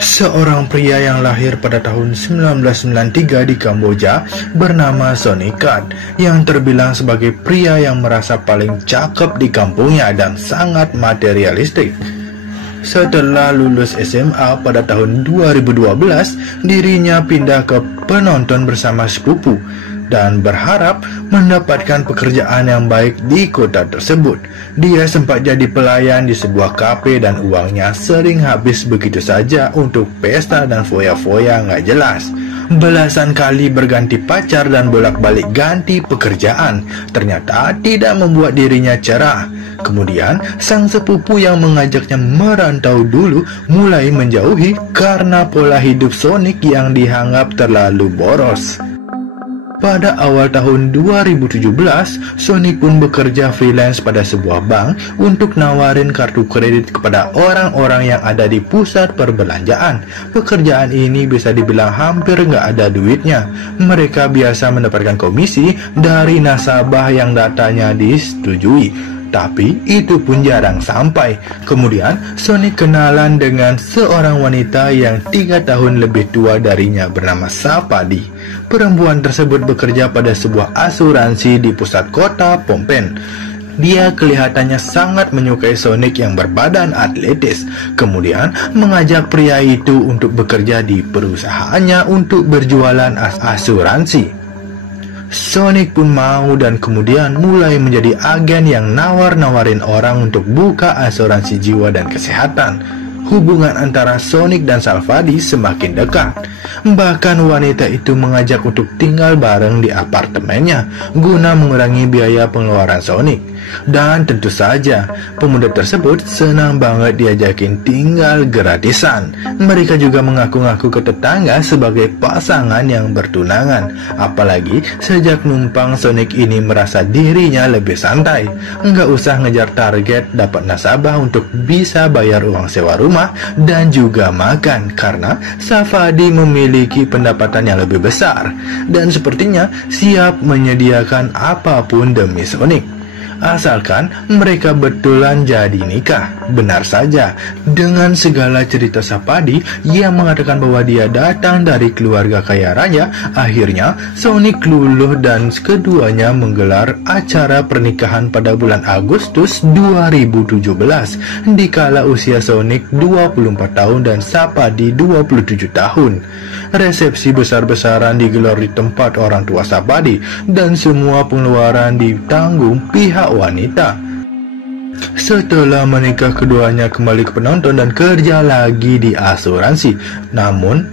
Seorang pria yang lahir pada tahun 1993 di Kamboja bernama Sonic Kat, yang terbilang sebagai pria yang merasa paling cakep di kampungnya dan sangat materialistik. Setelah lulus SMA pada tahun 2012, dirinya pindah ke penonton bersama sepupu dan berharap mendapatkan pekerjaan yang baik di kota tersebut. Dia sempat jadi pelayan di sebuah kafe dan uangnya sering habis begitu saja untuk pesta dan foya-foya nggak jelas. Belasan kali berganti pacar dan bolak-balik ganti pekerjaan ternyata tidak membuat dirinya cerah. Kemudian sang sepupu yang mengajaknya merantau dulu mulai menjauhi karena pola hidup Sonic yang dianggap terlalu boros. Pada awal tahun 2017, Sonic pun bekerja freelance pada sebuah bank untuk nawarin kartu kredit kepada orang-orang yang ada di pusat perbelanjaan. Pekerjaan ini bisa dibilang hampir nggak ada duitnya. Mereka biasa mendapatkan komisi dari nasabah yang datanya disetujui, tapi itu pun jarang sampai. Kemudian Sonic kenalan dengan seorang wanita yang 3 tahun lebih tua darinya bernama Sapadi. Perempuan tersebut bekerja pada sebuah asuransi di pusat kota Phnom Penh. Dia kelihatannya sangat menyukai Sonic yang berbadan atletis. Kemudian mengajak pria itu untuk bekerja di perusahaannya untuk berjualan asuransi. Sonic pun mau dan kemudian mulai menjadi agen yang nawar-nawarin orang untuk buka asuransi jiwa dan kesehatan. Hubungan antara Sonic dan Sapadi semakin dekat. Bahkan wanita itu mengajak untuk tinggal bareng di apartemennya guna mengurangi biaya pengeluaran Sonic. Dan tentu saja pemuda tersebut senang banget diajakin tinggal gratisan. Mereka juga mengaku-ngaku ke tetangga sebagai pasangan yang bertunangan. Apalagi sejak numpang Sonic ini merasa dirinya lebih santai, nggak usah ngejar target dapat nasabah untuk bisa bayar uang sewa rumah dan juga makan, karena Sapadi memiliki pendapatan yang lebih besar dan sepertinya siap menyediakan apapun demi Sonic, asalkan mereka betulan jadi nikah. Benar saja, dengan segala cerita Sapadi yang mengatakan bahwa dia datang dari keluarga kaya raya, akhirnya Sonic luluh dan keduanya menggelar acara pernikahan pada bulan Agustus 2017 dikala usia Sonic 24 tahun dan Sapadi 27 tahun. Resepsi besar-besaran digelar di tempat orang tua Sapadi dan semua pengeluaran ditanggung pihak wanita. Setelah menikah, keduanya kembali ke penonton dan kerja lagi di asuransi. Namun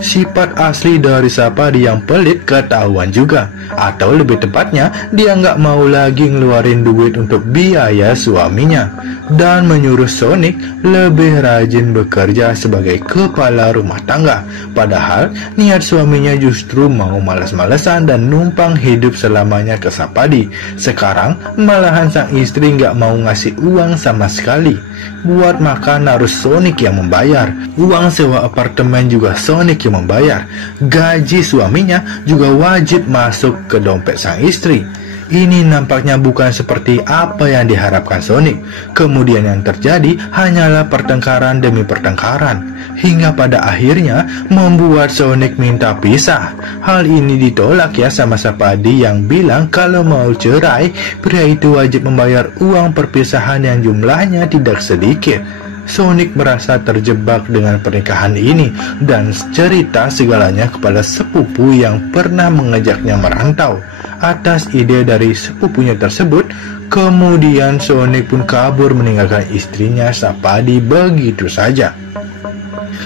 sifat asli dari Sapadi yang pelit ketahuan juga. Atau lebih tepatnya, dia nggak mau lagi ngeluarin duit untuk biaya suaminya dan menyuruh Sonic lebih rajin bekerja sebagai kepala rumah tangga. Padahal niat suaminya justru mau malas-malesan dan numpang hidup selamanya ke Sapadi. Sekarang malahan sang istri nggak mau ngasih uang sama sekali. Buat makan harus Sonic yang membayar. Uang sewa apartemen juga Sonic yang membayar. Gaji suaminya juga wajib masuk ke dompet sang istri. Ini nampaknya bukan seperti apa yang diharapkan Sonic. Kemudian yang terjadi hanyalah pertengkaran demi pertengkaran, hingga pada akhirnya membuat Sonic minta pisah. Hal ini ditolak ya sama Sapadi yang bilang kalau mau cerai, pria itu wajib membayar uang perpisahan yang jumlahnya tidak sedikit. Sonic merasa terjebak dengan pernikahan ini dan cerita segalanya kepada sepupu yang pernah mengajaknya merantau. Atas ide dari sepupunya tersebut, kemudian Sonic pun kabur meninggalkan istrinya Sapadi begitu saja.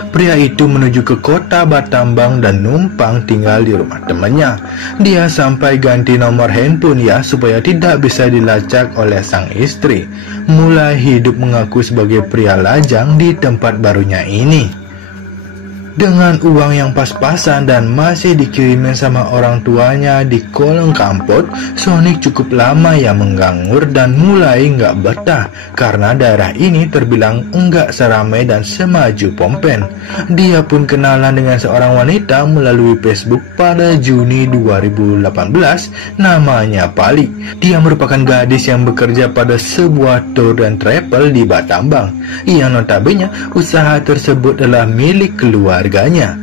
Pria itu menuju ke kota Battambang dan numpang tinggal di rumah temannya. Dia sampai ganti nomor handphone ya supaya tidak bisa dilacak oleh sang istri. Mulai hidup mengaku sebagai pria lajang di tempat barunya ini. Dengan uang yang pas-pasan dan masih dikirimin sama orang tuanya di kolong kampot, Sonic cukup lama ya menganggur dan mulai nggak betah karena daerah ini terbilang enggak seramai dan semaju Phnom. Dia pun kenalan dengan seorang wanita melalui Facebook pada Juni 2018, namanya Pali. Dia merupakan gadis yang bekerja pada sebuah tour dan travel di Battambang, yang notabene usaha tersebut adalah milik keluarganya.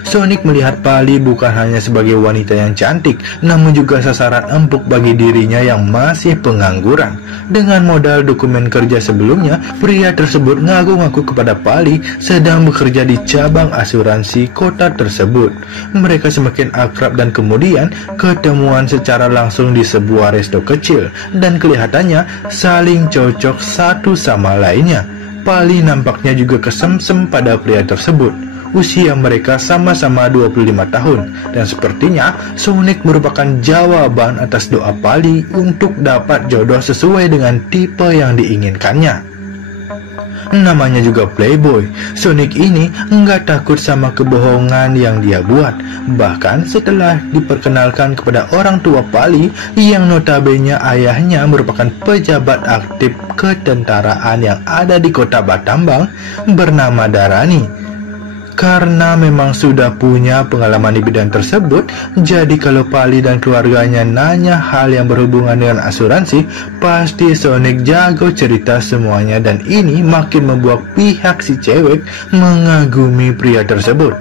Sonic melihat Pali bukan hanya sebagai wanita yang cantik, namun juga sasaran empuk bagi dirinya yang masih pengangguran. Dengan modal dokumen kerja sebelumnya, pria tersebut ngaku-ngaku kepada Pali sedang bekerja di cabang asuransi kota tersebut. Mereka semakin akrab dan kemudian ketemuan secara langsung di sebuah resto kecil dan kelihatannya saling cocok satu sama lainnya. Pali nampaknya juga kesemsem pada pria tersebut. Usia mereka sama-sama 25 tahun dan sepertinya Sonic merupakan jawaban atas doa Pali untuk dapat jodoh sesuai dengan tipe yang diinginkannya. Namanya juga playboy, Sonic ini nggak takut sama kebohongan yang dia buat. Bahkan setelah diperkenalkan kepada orang tua Pali yang notabene ayahnya merupakan pejabat aktif ketentaraan yang ada di kota Battambang bernama Dharani. Karena memang sudah punya pengalaman di bidang tersebut, jadi kalau Pali dan keluarganya nanya hal yang berhubungan dengan asuransi, pasti Sonic jago cerita semuanya dan ini makin membuat pihak si cewek mengagumi pria tersebut.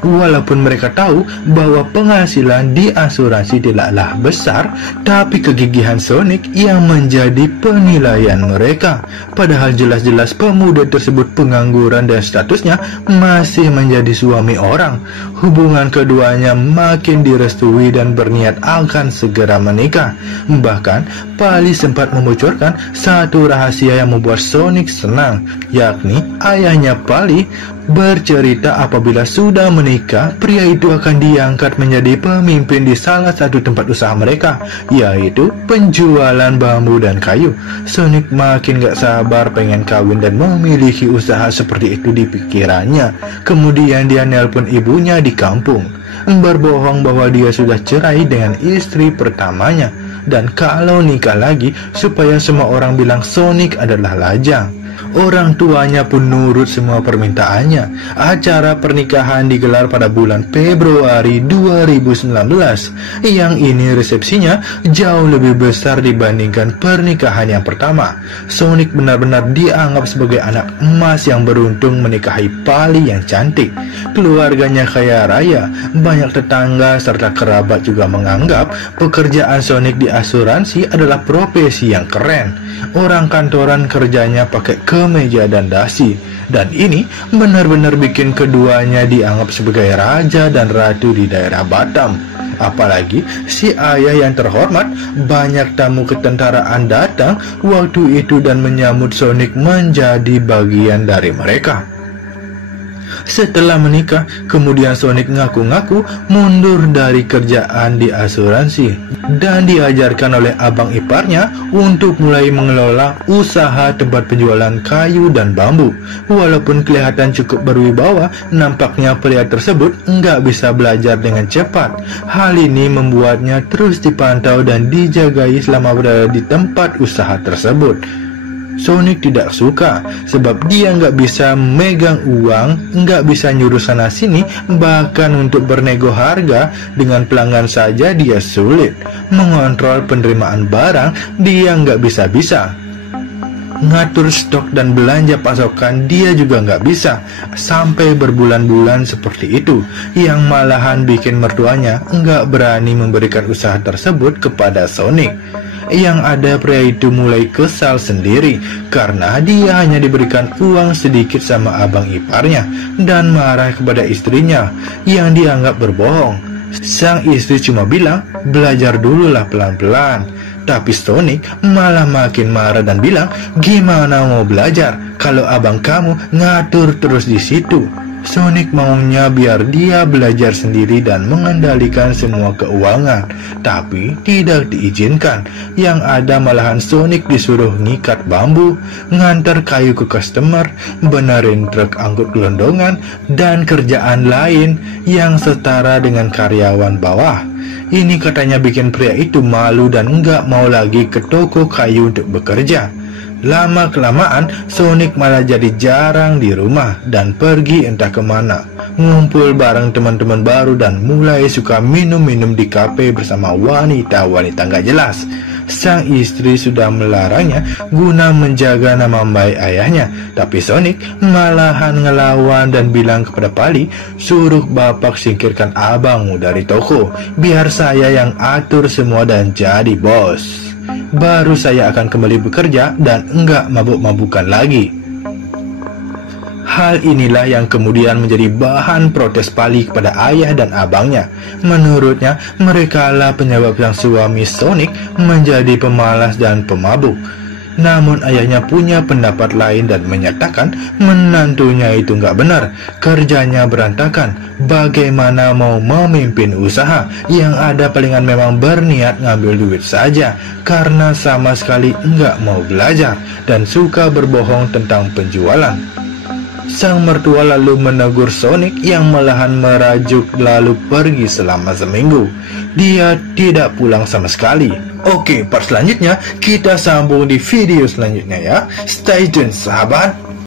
Walaupun mereka tahu bahwa penghasilan di asuransi tidaklah besar, tapi kegigihan Sonic yang menjadi penilaian mereka. Padahal jelas-jelas pemuda tersebut pengangguran dan statusnya masih menjadi suami orang. Hubungan keduanya makin direstui dan berniat akan segera menikah. Bahkan Pali sempat membocorkan satu rahasia yang membuat Sonic senang, yakni ayahnya Pali bercerita apabila sudah menikah, pria itu akan diangkat menjadi pemimpin di salah satu tempat usaha mereka, yaitu penjualan bambu dan kayu. Sonic makin gak sabar pengen kawin dan memiliki usaha seperti itu di pikirannya. Kemudian dia nelpon ibunya di kampung, berbohong bahwa dia sudah cerai dengan istri pertamanya, dan kalau nikah lagi supaya semua orang bilang Sonic adalah lajang. Orang tuanya pun nurut semua permintaannya. Acara pernikahan digelar pada bulan Februari 2019. Yang ini resepsinya jauh lebih besar dibandingkan pernikahan yang pertama. Sonic benar-benar dianggap sebagai anak emas yang beruntung menikahi Pali yang cantik. Keluarganya kaya raya, banyak tetangga serta kerabat juga menganggap pekerjaan Sonic di asuransi adalah profesi yang keren. Orang kantoran kerjanya pakai kemeja dan dasi, dan ini benar-benar bikin keduanya dianggap sebagai raja dan ratu di daerah Batam. Apalagi si ayah yang terhormat, banyak tamu ketentaraan datang waktu itu dan menyambut Sonic menjadi bagian dari mereka. Setelah menikah, kemudian Sonic ngaku-ngaku mundur dari kerjaan di asuransi dan diajarkan oleh abang iparnya untuk mulai mengelola usaha tempat penjualan kayu dan bambu. Walaupun kelihatan cukup berwibawa, nampaknya pria tersebut nggak bisa belajar dengan cepat. Hal ini membuatnya terus dipantau dan dijagai selama berada di tempat usaha tersebut. Sonic tidak suka sebab dia nggak bisa megang uang, nggak bisa nyuruh sana sini, bahkan untuk bernego harga dengan pelanggan saja dia sulit. Mengontrol penerimaan barang dia nggak bisa-bisa. Ngatur stok dan belanja pasokan dia juga nggak bisa. Sampai berbulan-bulan seperti itu, yang malahan bikin mertuanya nggak berani memberikan usaha tersebut kepada Sonic. Yang ada pria itu mulai kesal sendiri karena dia hanya diberikan uang sedikit sama abang iparnya dan marah kepada istrinya yang dianggap berbohong. Sang istri cuma bilang, belajar dululah pelan-pelan. Tapi Sonic malah makin marah dan bilang, gimana mau belajar kalau abang kamu ngatur terus di situ. Sonic maunya biar dia belajar sendiri dan mengendalikan semua keuangan, tapi tidak diizinkan. Yang ada malahan Sonic disuruh ngikat bambu, ngantar kayu ke customer, benerin truk angkut gelondongan, dan kerjaan lain yang setara dengan karyawan bawah. Ini katanya bikin pria itu malu dan nggak mau lagi ke toko kayu untuk bekerja. Lama-kelamaan, Sonic malah jadi jarang di rumah dan pergi entah kemana, ngumpul bareng teman-teman baru dan mulai suka minum-minum di kafe bersama wanita-wanita nggak jelas. Sang istri sudah melarangnya guna menjaga nama baik ayahnya, tapi Sonic malahan ngelawan dan bilang kepada Pali, suruh bapak singkirkan abangmu dari toko, biar saya yang atur semua dan jadi bos. Baru saya akan kembali bekerja dan enggak mabuk-mabukan lagi. Hal inilah yang kemudian menjadi bahan protes Pali kepada ayah dan abangnya. Menurutnya, merekalah penyebab sang suami Sonic menjadi pemalas dan pemabuk. Namun ayahnya punya pendapat lain dan menyatakan menantunya itu nggak benar, kerjanya berantakan, bagaimana mau memimpin usaha, yang ada palingan memang berniat ngambil duit saja, karena sama sekali nggak mau belajar dan suka berbohong tentang penjualan. Sang mertua lalu menegur Sonic yang malahan merajuk lalu pergi selama seminggu. Dia tidak pulang sama sekali. Oke, part selanjutnya kita sambung di video selanjutnya ya. Stay tune sahabat.